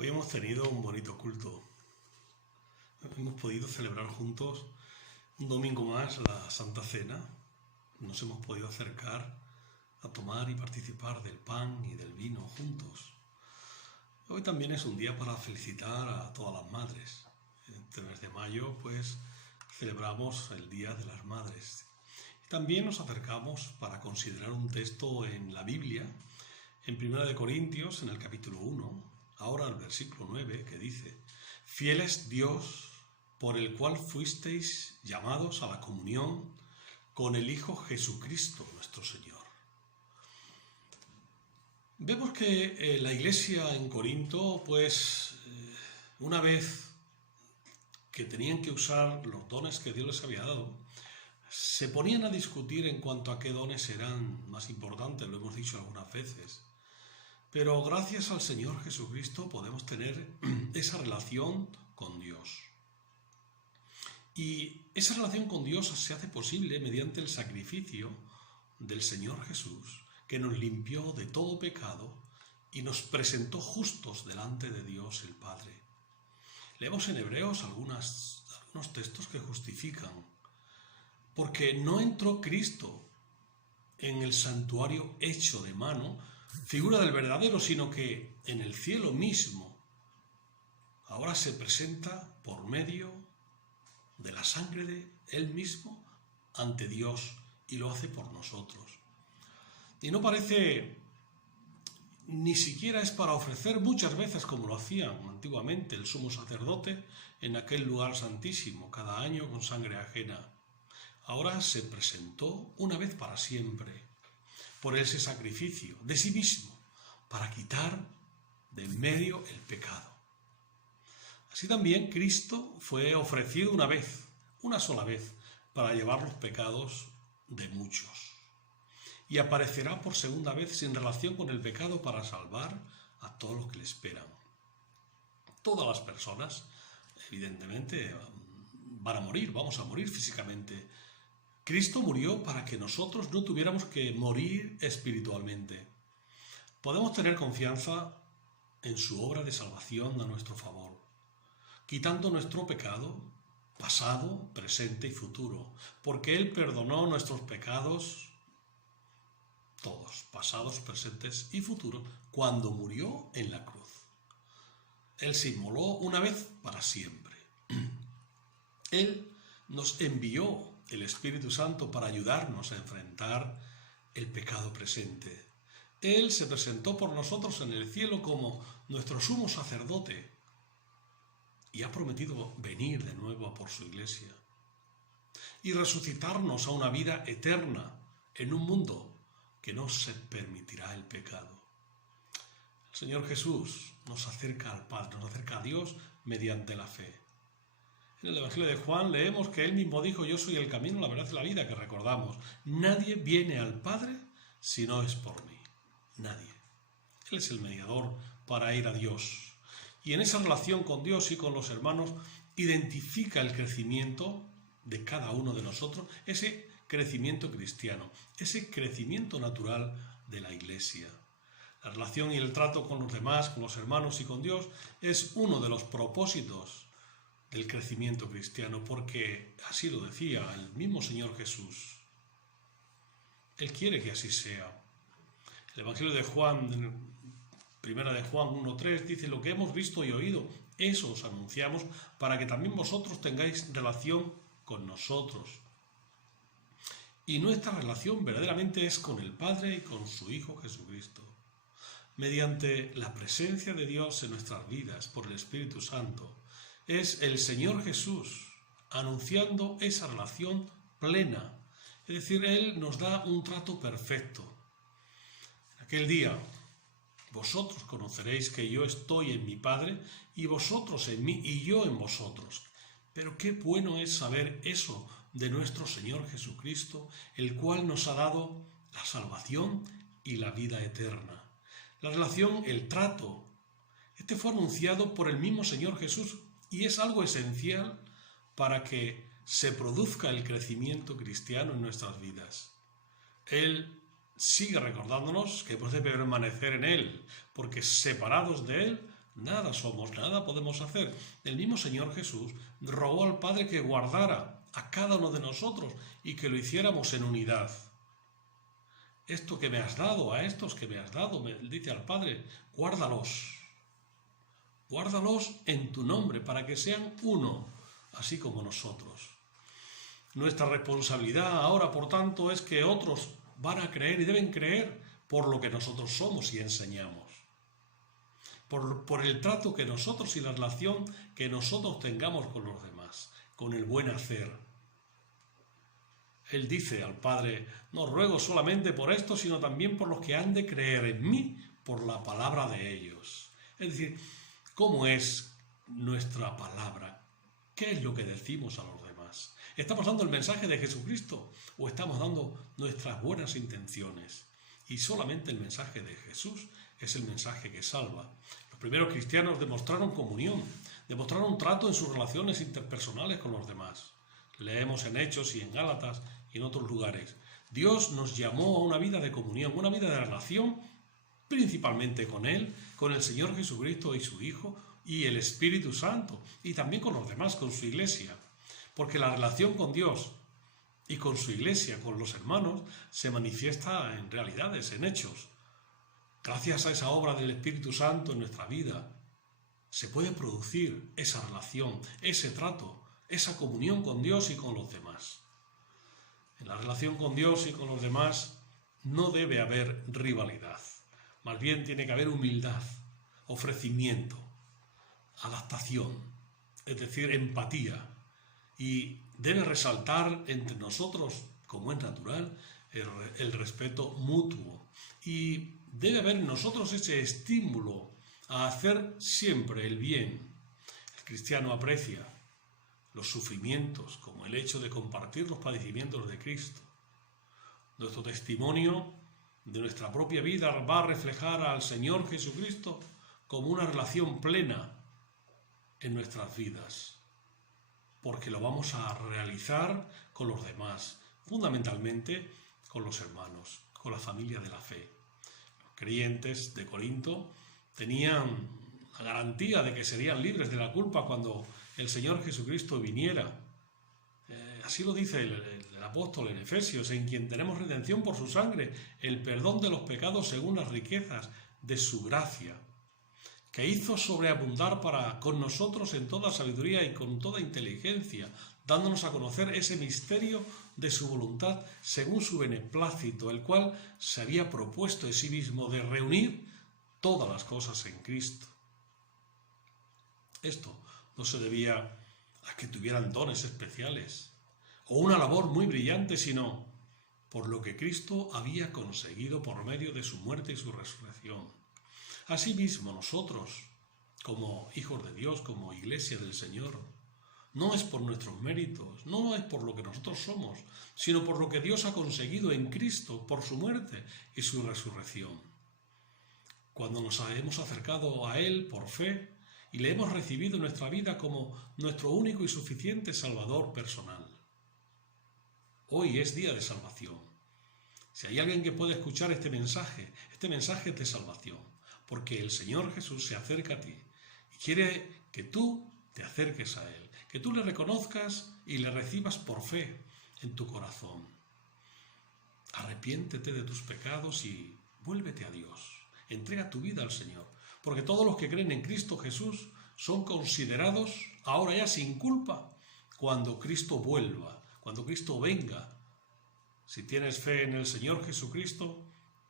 Hoy hemos tenido un bonito culto. Hemos podido celebrar juntos un domingo más la Santa Cena. Nos hemos podido acercar a tomar y participar del pan y del vino juntos. Hoy también es un día para felicitar a todas las madres. Este mes de mayo, pues, celebramos el Día de las Madres. Y también nos acercamos para considerar un texto en la Biblia, en 1 Corintios, en el capítulo 1, ahora el versículo 9, que dice: «Fiel es Dios, por el cual fuisteis llamados a la comunión con el Hijo Jesucristo, nuestro Señor». Vemos que la iglesia en Corinto, pues, una vez que tenían que usar los dones que Dios les había dado, se ponían a discutir en cuanto a qué dones eran más importantes, lo hemos dicho algunas veces. Pero gracias al Señor Jesucristo podemos tener esa relación con Dios. Y esa relación con Dios se hace posible mediante el sacrificio del Señor Jesús, que nos limpió de todo pecado y nos presentó justos delante de Dios el Padre. Leemos en Hebreos algunos textos que justifican, porque no entró Cristo en el santuario hecho de mano, figura del verdadero, sino que en el cielo mismo ahora se presenta por medio de la sangre de Él mismo ante Dios, y lo hace por nosotros. Y no parece, ni siquiera es para ofrecer muchas veces como lo hacían antiguamente el sumo sacerdote en aquel lugar santísimo cada año con sangre ajena. Ahora se presentó una vez para siempre por ese sacrificio de sí mismo para quitar de en medio el pecado. Así también Cristo fue ofrecido una sola vez, para llevar los pecados de muchos. Y aparecerá por segunda vez sin relación con el pecado para salvar a todos los que le esperan. Todas las personas, evidentemente, vamos a morir físicamente. Cristo murió para que nosotros no tuviéramos que morir espiritualmente. Podemos tener confianza en su obra de salvación a nuestro favor, quitando nuestro pecado, pasado, presente y futuro, porque Él perdonó nuestros pecados, todos, pasados, presentes y futuros, cuando murió en la cruz. Él se inmoló una vez para siempre. Él nos envió el Espíritu Santo para ayudarnos a enfrentar el pecado presente. Él se presentó por nosotros en el cielo como nuestro sumo sacerdote y ha prometido venir de nuevo a por su iglesia y resucitarnos a una vida eterna en un mundo que no se permitirá el pecado. El Señor Jesús nos acerca al Padre, nos acerca a Dios mediante la fe. En el Evangelio de Juan leemos que Él mismo dijo: «Yo soy el camino, la verdad y la vida», que recordamos. Nadie viene al Padre si no es por mí. Nadie. Él es el mediador para ir a Dios. Y en esa relación con Dios y con los hermanos identifica el crecimiento de cada uno de nosotros, ese crecimiento cristiano, ese crecimiento natural de la Iglesia. La relación y el trato con los demás, con los hermanos y con Dios es uno de los propósitos del crecimiento cristiano, porque así lo decía el mismo Señor Jesús. Él quiere que así sea. El Evangelio de Juan, 1 de Juan 1:3, dice: «Lo que hemos visto y oído, eso os anunciamos, para que también vosotros tengáis relación con nosotros». Y nuestra relación verdaderamente es con el Padre y con su Hijo Jesucristo. Mediante la presencia de Dios en nuestras vidas por el Espíritu Santo, es el Señor Jesús anunciando esa relación plena. Es decir, Él nos da un trato perfecto. En aquel día: «Vosotros conoceréis que yo estoy en mi Padre, y vosotros en mí, y yo en vosotros». Pero qué bueno es saber eso de nuestro Señor Jesucristo, el cual nos ha dado la salvación y la vida eterna. La relación, el trato, este fue anunciado por el mismo Señor Jesús, y es algo esencial para que se produzca el crecimiento cristiano en nuestras vidas. Él sigue recordándonos que hemos de permanecer en Él, porque separados de Él nada somos, nada podemos hacer. El mismo Señor Jesús rogó al Padre que guardara a cada uno de nosotros y que lo hiciéramos en unidad. Esto que me has dado, a estos que me has dado, me dice al Padre, guárdalos. Guárdalos en tu nombre para que sean uno, así como nosotros. Nuestra responsabilidad ahora, por tanto, es que otros van a creer y deben creer por lo que nosotros somos y enseñamos. Por el trato que nosotros y la relación que nosotros tengamos con los demás, con el buen hacer. Él dice al Padre, no ruego solamente por esto, sino también por los que han de creer en mí por la palabra de ellos. Es decir, ¿cómo es nuestra palabra? ¿Qué es lo que decimos a los demás? ¿Estamos dando el mensaje de Jesucristo o estamos dando nuestras buenas intenciones? Y solamente el mensaje de Jesús es el mensaje que salva. Los primeros cristianos demostraron comunión, demostraron trato en sus relaciones interpersonales con los demás. Leemos en Hechos y en Gálatas y en otros lugares. Dios nos llamó a una vida de comunión, una vida de relación, principalmente con Él, con el Señor Jesucristo y su Hijo y el Espíritu Santo, y también con los demás, con su Iglesia. Porque la relación con Dios y con su Iglesia, con los hermanos, se manifiesta en realidades, en hechos. Gracias a esa obra del Espíritu Santo en nuestra vida, se puede producir esa relación, ese trato, esa comunión con Dios y con los demás. En la relación con Dios y con los demás no debe haber rivalidad. Más bien tiene que haber humildad, ofrecimiento, adaptación, es decir, empatía. Y debe resaltar entre nosotros, como es natural, el respeto mutuo. Y debe haber en nosotros ese estímulo a hacer siempre el bien. El cristiano aprecia los sufrimientos como el hecho de compartir los padecimientos de Cristo. Nuestro testimonio de nuestra propia vida va a reflejar al Señor Jesucristo como una relación plena en nuestras vidas, porque lo vamos a realizar con los demás, fundamentalmente con los hermanos, con la familia de la fe. Los creyentes de Corinto tenían la garantía de que serían libres de la culpa cuando el Señor Jesucristo viniera. Así lo dice el apóstol en Efesios, en quien tenemos redención por su sangre, el perdón de los pecados según las riquezas de su gracia, que hizo sobreabundar con nosotros en toda sabiduría y con toda inteligencia, dándonos a conocer ese misterio de su voluntad según su beneplácito, el cual se había propuesto en sí mismo de reunir todas las cosas en Cristo. Esto no se debía a que tuvieran dones especiales o una labor muy brillante, sino por lo que Cristo había conseguido por medio de su muerte y su resurrección. Asimismo, nosotros, como hijos de Dios, como Iglesia del Señor, no es por nuestros méritos, no es por lo que nosotros somos, sino por lo que Dios ha conseguido en Cristo, por su muerte y su resurrección. Cuando nos hemos acercado a Él por fe y le hemos recibido en nuestra vida como nuestro único y suficiente Salvador personal. Hoy es día de salvación. Si hay alguien que puede escuchar este mensaje es de salvación, porque el Señor Jesús se acerca a ti y quiere que tú te acerques a Él, que tú le reconozcas y le recibas por fe en tu corazón. Arrepiéntete de tus pecados y vuélvete a Dios. Entrega tu vida al Señor, porque todos los que creen en Cristo Jesús son considerados ahora ya sin culpa cuando Cristo vuelva, cuando Cristo venga. Si tienes fe en el Señor Jesucristo,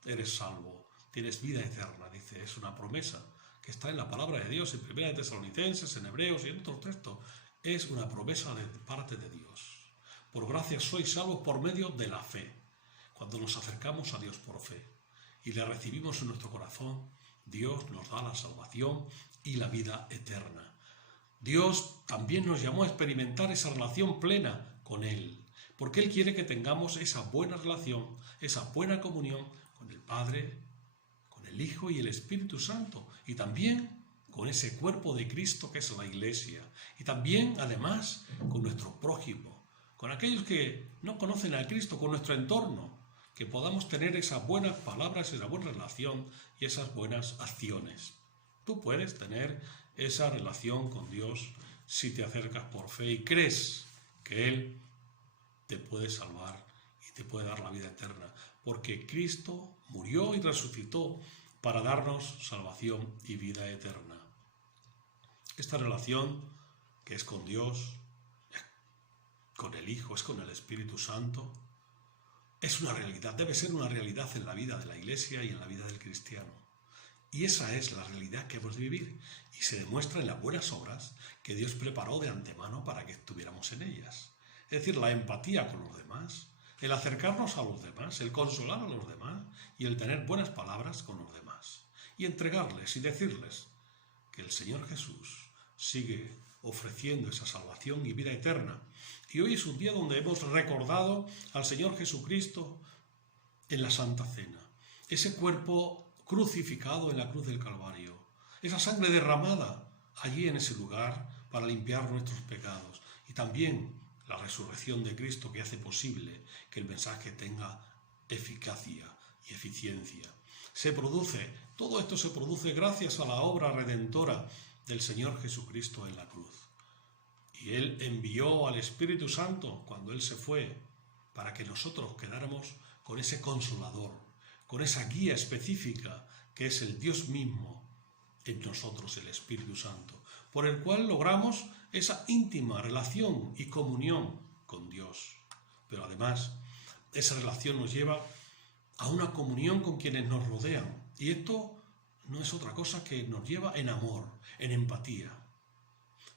eres salvo, tienes vida eterna, dice, es una promesa que está en la palabra de Dios, en 1 Tesalonicenses, en Hebreos y en otros textos. Es una promesa de parte de Dios. Por gracia sois salvos por medio de la fe, cuando nos acercamos a Dios por fe y le recibimos en nuestro corazón, Dios nos da la salvación y la vida eterna. Dios también nos llamó a experimentar esa relación plena con Él, porque Él quiere que tengamos esa buena relación, esa buena comunión con el Padre, con el Hijo y el Espíritu Santo, y también con ese cuerpo de Cristo que es la Iglesia, y también, además, con nuestro prójimo, con aquellos que no conocen a Cristo, con nuestro entorno, que podamos tener esas buenas palabras, esa buena relación y esas buenas acciones. Tú puedes tener esa relación con Dios si te acercas por fe y crees que Él te puede salvar y te puede dar la vida eterna, porque Cristo murió y resucitó para darnos salvación y vida eterna. Esta relación que es con Dios, con el Hijo, es con el Espíritu Santo, es una realidad, debe ser una realidad en la vida de la Iglesia y en la vida del cristiano. Y esa es la realidad que hemos de vivir, y se demuestra en las buenas obras que Dios preparó de antemano para que estuviéramos en ellas. Es decir, la empatía con los demás, el acercarnos a los demás, el consolar a los demás y el tener buenas palabras con los demás. Y entregarles y decirles que el Señor Jesús sigue ofreciendo esa salvación y vida eterna. Y hoy es un día donde hemos recordado al Señor Jesucristo en la Santa Cena. Ese cuerpo crucificado en la cruz del Calvario. Esa sangre derramada allí en ese lugar para limpiar nuestros pecados. Y también la resurrección de Cristo que hace posible que el mensaje tenga eficacia y eficiencia. Todo esto se produce gracias a la obra redentora del Señor Jesucristo en la cruz. Y Él envió al Espíritu Santo cuando Él se fue para que nosotros quedáramos con ese consolador, con esa guía específica que es el Dios mismo en nosotros, el Espíritu Santo, por el cual logramos esa íntima relación y comunión con Dios. Pero además, esa relación nos lleva a una comunión con quienes nos rodean. Y esto no es otra cosa que nos lleva en amor, en empatía.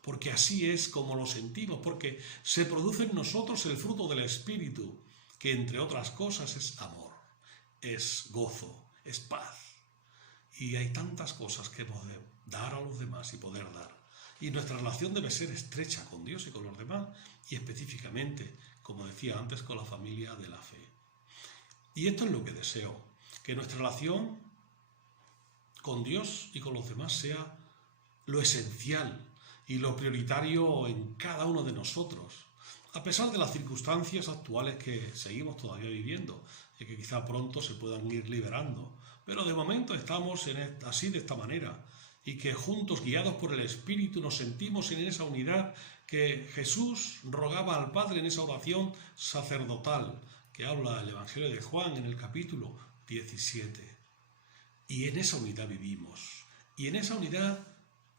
Porque así es como lo sentimos, porque se produce en nosotros el fruto del Espíritu, que entre otras cosas es amor, es gozo, es paz. Y hay tantas cosas que hemos de dar a los demás y poder dar. Y nuestra relación debe ser estrecha con Dios y con los demás, y específicamente, como decía antes, con la familia de la fe. Y esto es lo que deseo, que nuestra relación con Dios y con los demás sea lo esencial y lo prioritario en cada uno de nosotros, a pesar de las circunstancias actuales que seguimos todavía viviendo y que quizá pronto se puedan ir liberando. Pero de momento estamos así de esta manera, y que juntos, guiados por el Espíritu, nos sentimos en esa unidad que Jesús rogaba al Padre en esa oración sacerdotal que habla el Evangelio de Juan en el capítulo 17. Y en esa unidad vivimos, y en esa unidad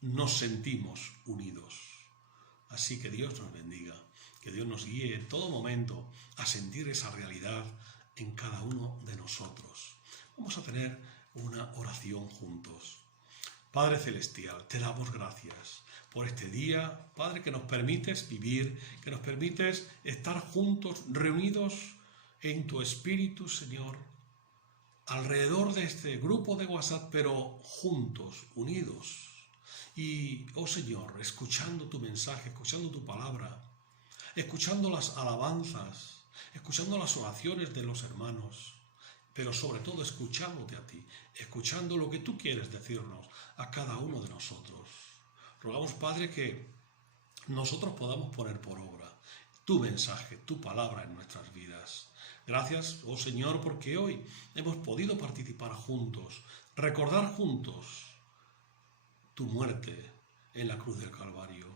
nos sentimos unidos. Así que Dios nos bendiga, que Dios nos guíe en todo momento a sentir esa realidad en cada uno de nosotros. Vamos a tener una oración juntos. Padre Celestial, te damos gracias por este día, Padre, que nos permites vivir, que nos permites estar juntos, reunidos en tu Espíritu, Señor, alrededor de este grupo de WhatsApp, pero juntos, unidos. Y, oh Señor, escuchando tu mensaje, escuchando tu palabra, escuchando las alabanzas, escuchando las oraciones de los hermanos, pero sobre todo escuchándote a ti, escuchando lo que tú quieres decirnos a cada uno de nosotros. Rogamos, Padre, que nosotros podamos poner por obra tu mensaje, tu palabra en nuestras vidas. Gracias, oh Señor, porque hoy hemos podido participar juntos, recordar juntos tu muerte en la cruz del Calvario.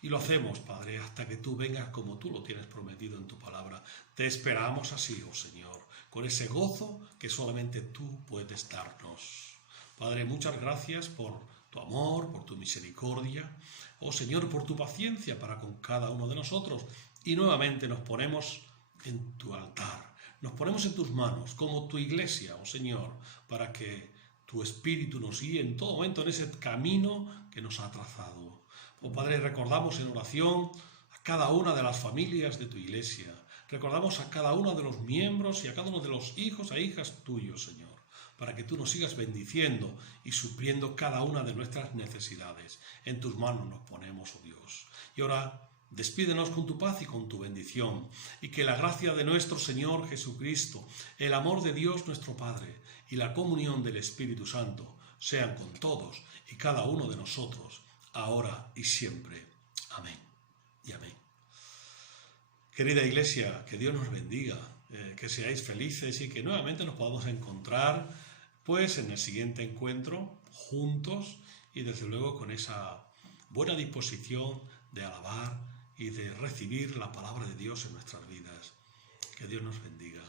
Y lo hacemos, Padre, hasta que tú vengas como tú lo tienes prometido en tu palabra. Te esperamos así, oh Señor, con ese gozo que solamente tú puedes darnos. Padre, muchas gracias por tu amor, por tu misericordia, oh Señor, por tu paciencia para con cada uno de nosotros. Y nuevamente nos ponemos en tu altar, nos ponemos en tus manos como tu iglesia, oh Señor, para que tu Espíritu nos guíe en todo momento en ese camino que nos ha trazado. Oh Padre, recordamos en oración a cada una de las familias de tu iglesia, recordamos a cada uno de los miembros y a cada uno de los hijos e hijas tuyos, Señor, para que tú nos sigas bendiciendo y supliendo cada una de nuestras necesidades. En tus manos nos ponemos, oh Dios. Y ahora despídenos con tu paz y con tu bendición, y que la gracia de nuestro Señor Jesucristo, el amor de Dios nuestro Padre y la comunión del Espíritu Santo sean con todos y cada uno de nosotros, ahora y siempre. Amén y amén. Querida Iglesia, que Dios nos bendiga, que seáis felices y que nuevamente nos podamos encontrar pues en el siguiente encuentro juntos y desde luego con esa buena disposición de alabar y de recibir la palabra de Dios en nuestras vidas. Que Dios nos bendiga.